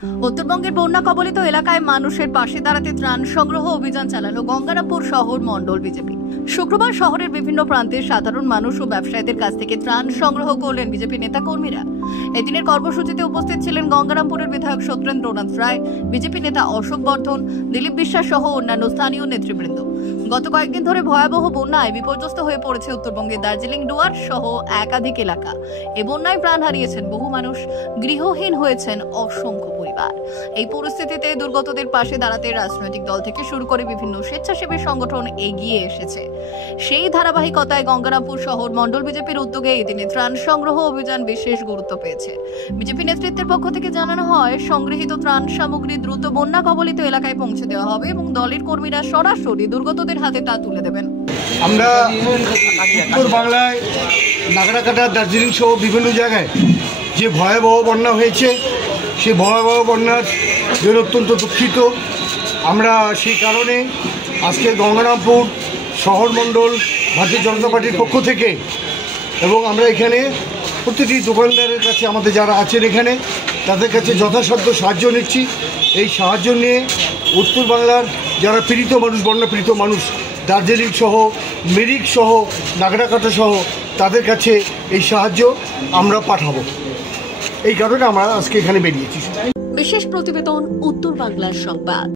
উত্তরবঙ্গের বন্যা কবলিত এলাকায় মানুষের পাশে দাঁড়াতে ত্রাণ সংগ্রহ অভিযান চালালো গঙ্গারামপুর শহর মণ্ডল বিজেপি। শুক্রবার শহরের বিভিন্ন প্রান্তে সাধারণ মানুষ ও ব্যবসায়ীদের কাছ থেকে ত্রাণ সংগ্রহ করলেন বিজেপি নেতা কর্মীরা। এদিনের কর্মসূচিতে উপস্থিত ছিলেন গঙ্গারামপুরের বিধায়ক সত্যেন্দ্রনাথ রায়, বিজেপি নেতা অশোক বর্ধন, দিলীপ বিশ্বাস সহ অন্যান্য স্থানীয় নেতৃবৃন্দ। গত কয়েকদিন ধরে ভয়াবহ বন্যায় বিপর্যস্ত হয়ে পড়েছে উত্তরবঙ্গের দার্জিলিং ডুয়ার সহ একাধিক এলাকা। এই বন্যায় প্রাণ হারিয়েছেন বহু মানুষ, গৃহহীন হয়েছেন অসংখ্য পরিবার। এই পরিস্থিতিতে দুর্গতদের পাশে দাঁড়াতে রাজনৈতিক দল থেকে শুরু করে বিভিন্ন স্বেচ্ছাসেবী সংগঠন এগিয়ে এসেছে। সেই ধারাবাহিকতায় গঙ্গারামপুর শহর মণ্ডল বিজেপির উদ্যোগে এই দিনে ত্রাণ সংগ্রহ অভিযান বিশেষ গুরুত্ব পেয়েছে। বিজেপি নেতৃত্বের পক্ষ থেকে জানানো হয়, সংগৃহীত ত্রাণ সামগ্রী দ্রুত বন্যা কবলিত এলাকায় পৌঁছে দেওয়া হবে এবং দলের কর্মীরা সরাসরি দুর্গতদের হাতে তা তুলে দেবেন। আমরা উত্তর বাংলায় নাগরাকাটা, দার্জিলিং সহ বিভিন্ন জায়গায় যে ভয়াবহ বন্যা হয়েছে, সেই ভয়াবহ বন্যার জন্য অত্যন্ত দুঃখিত। আমরা সেই কারণে আজকে গঙ্গারামপুর শহর মণ্ডল ভারতীয় জনতা পার্টির পক্ষ থেকে এবং আমরা এখানে প্রতিটি দোকানদারের কাছে, আমাদের যারা আছেন এখানে, তাদের কাছে যথাসাধ্য সাহায্য নিচ্ছি। এই সাহায্য নিয়ে উত্তর বাংলার যারা পীড়িত মানুষ, বন্যা পীড়িত মানুষ, দার্জিলিং সহ, মিরিক সহ, নাগরাকাটা সহ, তাদের কাছে এই সাহায্য আমরা পাঠাবো। এই কারণে আমরা আজকে এখানে বেরিয়েছি। বিশেষ প্রতিবেদন, উত্তর বাংলার সংবাদ।